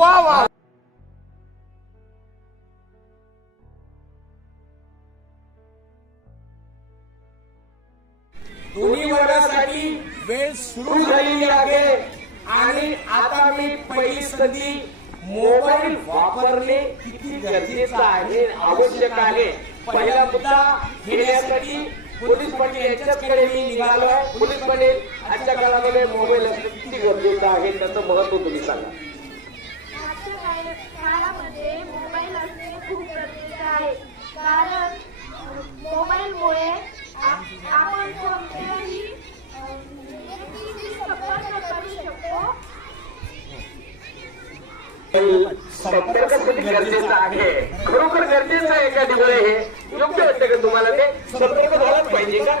वा वा. दोन्ही वर्गासाठी वेळ सुरू झालेली आहे आणि आता मी पहिली संधी मोबाईल वापरणे किती गरजेचं आहे, आवश्यक आहे. पहिला मुद्दा घेण्यासाठी पोलीस पाटील यांच्याकडे मी निघालो आहे. पोलीस पाटील आजच्या काळामध्ये मोबाईल असणे किती गरजेचं आहे, त्याचं महत्व तुम्ही सांगा. आजच्या काळामध्ये मोबाईल असणे खूप गरजेचे आहे, कारण मोबाईलमुळे आपण कोणत्याही व्यक्तीशी संपर्क करू शकतो. संपर्क किती गरजेचा आहे, खरोखर गरजेचं आहे का दिलं हे योग्य वाटतं का तुम्हाला? ते संपर्क झालाच पाहिजे का?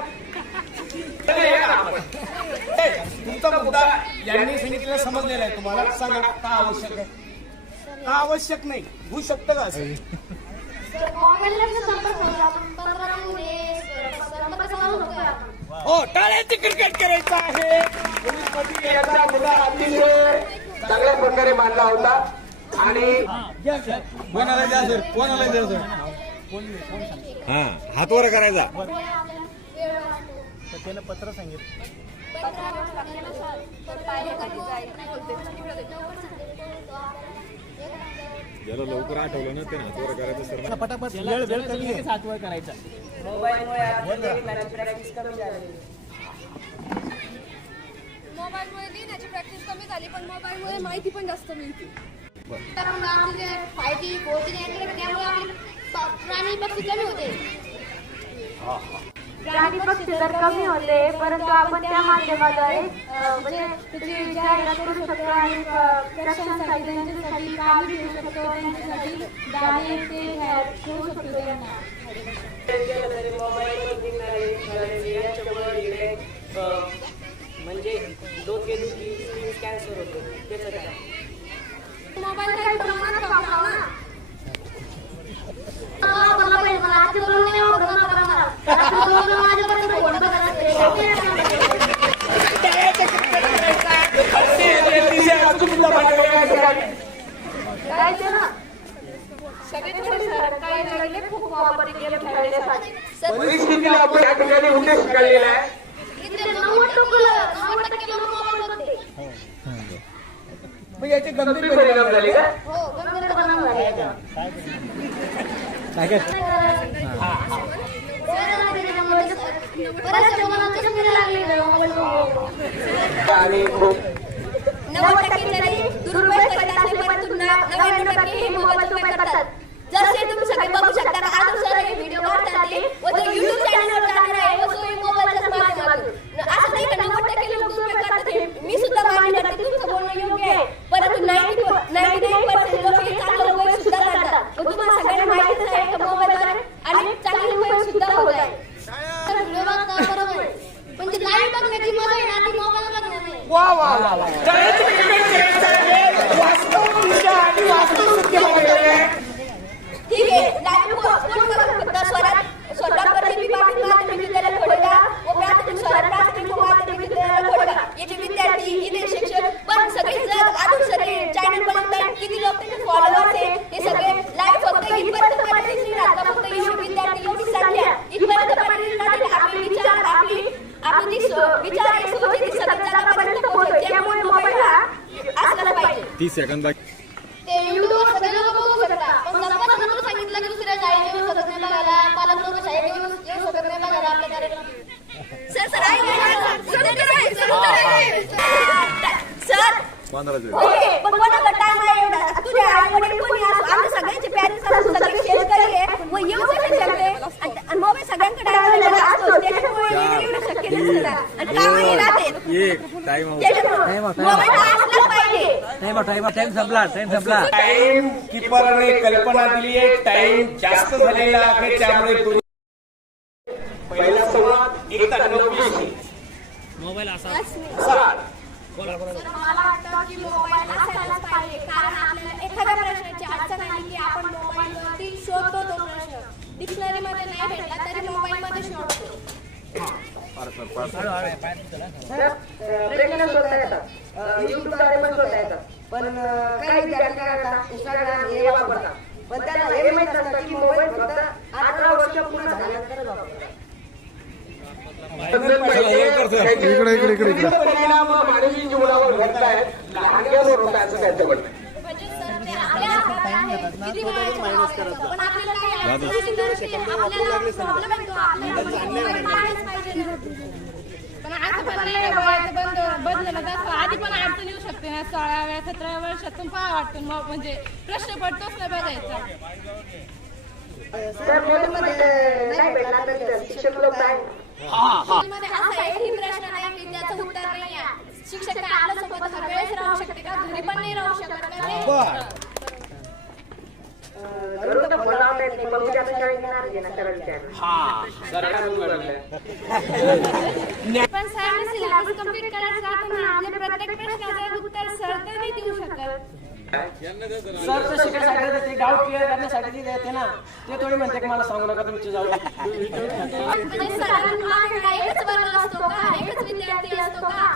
तुमचा मुद्दा यांनी सांगितलेला समजलेला आहे तुम्हाला, सांगा का आवश्यक आहे, का आवश्यक नाही, होऊ शकतं का असं? मोबाईलला संपर्क होतो, आपण पत्रामुळे संपर्क साधू शकतो आपण. हो, टाळ्यांची क्रिकेट करायचं आहे. पोलीस पाटील यांचा मुद्दा अतिशय चांगल्या प्रकारे मांडला होता आणि कोणाला द्या सर, कोणाला द्या सर. हा, हात वर करायचा. त्यानं पत्र सांगितलं. ज्याला लवकर आठवलं ना ते हात वर करायचं सर. पटापट वेळ कमी आहे, 7 वेळ करायचा. मोबाईलमुळे लिहिण्याची प्रॅक्टिस कमी झाली, पण मोबाईलमुळे माहिती पण जास्त मिळते. तर मग आपले 5G 4G त्यामुळे आपले प्राणी पक्षी कमी होते. प्राणी पक्षी तर कमी होते, परंतु आपण त्या माध्यमाद्वारे म्हणजे त्याची जाहिरात करू शकतो आणि प्रेक्षकांसाठी त्यांच्यासाठी कामे घेऊ शकतो, त्यांच्यासाठी दाणे ते घेऊ शकतो त्यांना. म्हणजे दोन गेली स्क्रीन कॅन्सर होतो, त्याचं काय? मोबाईल काही प्रमाणात वापरावा ना. वापरला पाहिजे, मला आजच्या बरोबर नाही वापरत ना प्रमाणात. आजच्या बरोबर माझ्यापर्यंत फोन बघत असते. काय ते ना सगळे थोडे काही लागले खूप वापरते गेम खेळण्यासाठी. परिस्थितीला आपण या ठिकाणी उद्देश काढलेला आहे. इथे 90% लोक मोबाईल बघते. मग याचे गंभीर परिणाम झाले का? हो, गंभीर परिणाम झाले याच्यावर. बऱ्याच जमान्यात चष्मे लागले मोबाईल. आणि खूप 90% तरी दुरुपयोग करत असले, परंतु 99% हे मोबाईलचा उपयोग करतात. जसे तुम्ही सगळे बघू शकता, आज सर हे व्हिडिओ काढतात ते व ते YouTube चॅनलवर जाणार आहे व तो मोबाईलच्या माध्यमातून. असं नाही का 90% लोक दुरुपयोग करतात, हे मी सुद्धा मान्य करते, तुमचं बोलणं योग्य आहे. परंतु 99% लोक हे चांगला उपयोग सुद्धा करतात व तुम्हाला सगळ्यांना माहितीच आहे का मोबाईलद्वारे आणि चांगले उपयोग सुद्धा होत आहे. तर व्हिडिओ बघता बरोबर आहे, पण जी लाईव्ह बघण्याची मजा आहे ना ती मोबाईल बघण्यात नाही. वा वा वा वा. वास्तव तुमच्या आणि वास्तव सत्य बघायला आहे. ठीक आहे, लाईव्ह कोण करू शकतं? स्वरात प्राथमिक माध्यमिक विद्यालय खोडगा व प्राथमिक स्वरात प्राथमिक माध्यमिक विद्यालय खोडगा याचे विद्यार्थी, इथे शिक्षक पण सगळे जर अजून सगळे चॅनल बनवतात, किती लोक त्याचे फॉलोअर्स आहे, हे सगळे लाईव्ह फक्त इथपर्यंत पाठवतील राहता, फक्त विद्यार्थी एवढी संख्या इथपर्यंत पाठवतील राहतील. आपले विचार आपली जी विचार आहे सोच ती सगळ्या जगापर्यंत पोहोचेल. त्यामुळे मोबाईल हा असला पाहिजे. 30 सेकंद बाकी. ते युट्यूबवर सगळे लोक बघू शकतात, पण सर्वांना सांगितलं की दुसऱ्या शाळेत येऊ शकत नाही बघायला, पालक लोक शाळेत येऊ शकत नाही बघायला आपल्या कार्यक्रम. Sir 15 second. ओके, पण कोणाकडे टाइम आहे एवढा? तुझे आई वडील कोणी असो, आमच्या सगळ्यांचे पॅरेंट्स असो, सगळे शेतकरी आहे व येऊ कसे शकते? आणि मोबाईल सगळ्यांकडे अवेलेबल असतो, त्याच्यामुळे एवढं शक्य नसतं आणि कामही राहते. एक टाइम त्याच्यामुळे मोबाईल हा असलाच पाहिजे. टाइम संपला. टाइम किपरने कल्पना दिली आहे, टाइम जास्त झालेला आहे, त्यामुळे तुम्ही पहिला संवाद एकदा 9:20 मोबाईल असा मला वाटतं की मोबाईल असायलाच पाहिजे, कारण आपल्याला एखाद्या प्रश्नाची अडचण आली की आपण मोबाईलवरती शोधतो तो प्रश्न. डिक्शनरीमध्ये नाही भेटला तरी मोबाईलमध्ये शोधतो. प्रेक्षण शोधता येतात, युट्यूबद्वारे पण शोधता येतात. पण काही विद्यार्थी काय करतात इंस्टाग्राम हे वापरतात पण त्यांना हे माहित नसतं की मोबाईल फक्त 18 वर्ष पूर्ण झाल्यानंतरच वापरतात. विविध परिणाम मानवी जीवनावर घडत आहेत लहानग्यावर होत असं त्यांचं म्हणणं आहे. म्हणजे सर ते आपल्या हातात आहे. किती वयाचं नाव पण आपल्याला काही अडचणी नसते. आपल्याला प्रॉब्लेम आहे तो आपल्याला मोबाईल पाहायलाच पाहिजे. पण आता पण नाही वयाचं बदललं जातं. आधी पण अडचण येऊ शकते ना. 16व्या 17व्या वर्षातून पहा वाटतं मग म्हणजे प्रश्न पडतोच ना बघायचा. सर मोबाईलमध्ये नाही भेटला तर शिक्षक लोक काय मध्ये असा एकही प्रश्न नाही की त्याचं उत्तर नाही आहे. शिक्षक काय आपल्यासोबत हर वेळेस राहू शकते का? घरी पण नाही राहू शकत का ते? घरून तर फोन लावता येत नाही मग उद्या तर शाळेत येणार आहे ना सरळ विचार. पण सर सिलेबस कंप्लीट करायचं राहतं ना. आपल्या प्रत्येक प्रश्नाचं उत्तर सर तर नाही देऊ शकत. सर तर शिकायसाठी ते डाऊट क्लिअर करण्यासाठी जे देते ना ते थोडी म्हणते की मला सांगू नका तुमची जाऊ म्हणजे सरांना एकच वर्ग असतो का? एकच विद्यार्थी असतो का?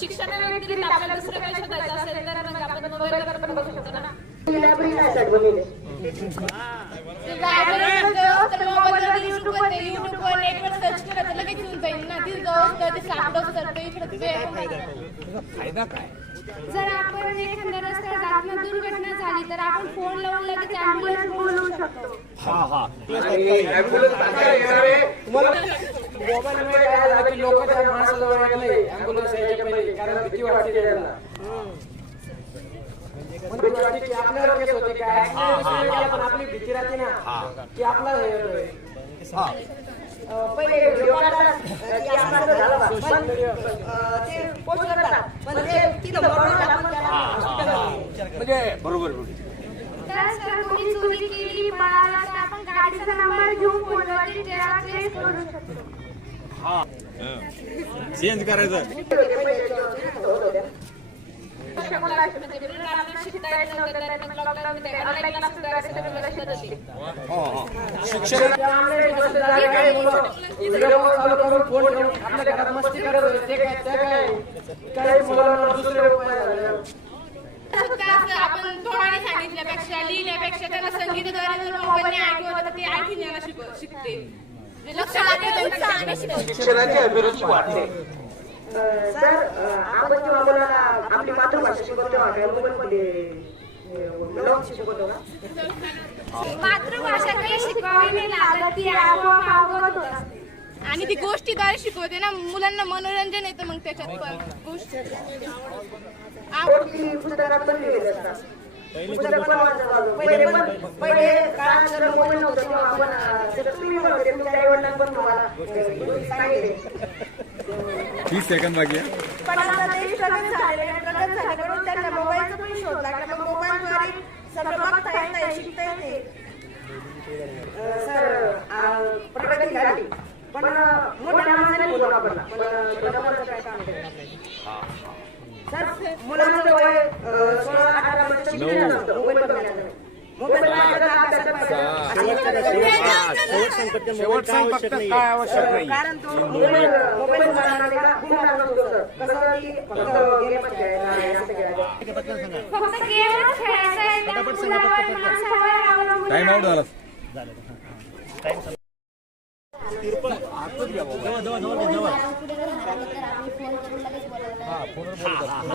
शिक्षणाव्यतिरिक्त आपल्याला दुसरं काही शोधायचं असेल तर मग आपण मोबाईलवर पण बघू शकतो ना. लायब्ररी काय साठी बनवली युट्यूबवर नेटवर सर्च केलं तर लगेच येऊन जाईल ना. तिथे जाऊन ते सापडत तर इकडे फायदा काय? जर आपण एखाद्या रस्त्यावर जाताना दुर्घटना झाली तर आपण फोन लावून लगेच ॲम्ब्युलन्स बोलवू शकतो. आणि ॲम्ब्युलन्स तात्काळ येणार आहे. तुम्हाला मोबाईलमुळे काय झालं की लोक त्या माणसाजवळ येत नाही ॲम्ब्युलन्स यायच्या पहिले कारण भीती वाटते त्यांना. भीती वाटते की आपल्यावर केस होते काय पण आपली भीती राहते ना की आपला हे होतोय. पहिले व्हिडिओ काढतात की आपला असं झालं बा. पण ते पोस्ट करतात पण ते तिथं बरोबर आपण त्याला म्हणजे बरोबर तर सर कोणी चोरी केली पळाला तर आपण गाडीचा नंबर घेऊन फोनवरती त्याला ट्रेस करू शकतो. चेंज करायचं. शिकता येत नव्हतं तर मग लॉकडाऊन ऑनलाईन क्लास करायचे तर मला शिकत होती. व्हिडिओ चालू करून फोन करून आपल्या घरात मस्ती करत होते ते काय त्या काय काही मुलांना दुसरे उपाय झाले. आपण थोडाने सांगितल्यापेक्षा लिहिण्यापेक्षा त्यांना संगीताद्वारे जर मोबाईलने ऐकवलं तर ते आणखी ज्ञान शिकते. लक्षात येते शिक्षणाची अभिरुची वाढते. सर आपण जेव्हा मुलाला आपली मातृभाषा शिकवतो तेव्हा काय मोबाईलमध्ये ब्लॉग शिकवतो का? मातृभाषा काही शिकवावी नाही लागत. ती आपोआप अवगत होतात. आणि ती गोष्टीद्वारे शिकवते ना मुलांना मनोरंजन येतं मग त्याच्यात पण गोष्टी गोष्टी पुस्तकात पण लिहिलेले असतात. पुस्तक पण वाचतात. पहिले काळात जर मोबाईल नव्हतं तेव्हा आपण जर तुम्ही पण होते तुमच्या आई वडिलांना पण तुम्हाला सांगितले 30 सेकंद बाकी आहे. पण आता ते स्ट्रगल झाल्याकडून त्यांना मोबाईलचा पण शोध लागला मग मोबाईलद्वारे सगळं बघता येतं शिकता येते. सर प्रगती झाली पण मोठ्या माणसाने फोन वापरला पण छोट्या माणसाचं काय काम केलं. सर मुलांचं वय 16-18 वर्ष शिकलेलं नसतं मोबाईल बघण्याचं. मोबाईल शेवट सांग फक्त काय आवश्यक नाही. कारण तो मोबाईल मुलांना गुंडाळून नसतो सर. कसं की फक्त गेमच खेळायला असं खेळायचं. फक्त गेमच खेळायचा आहे. त्या मुलावर माणसावर अवलंबून टाइम आउट झाला. पुढे जर राहिल्यानंतर आम्ही फोन करून लगेच बोलायला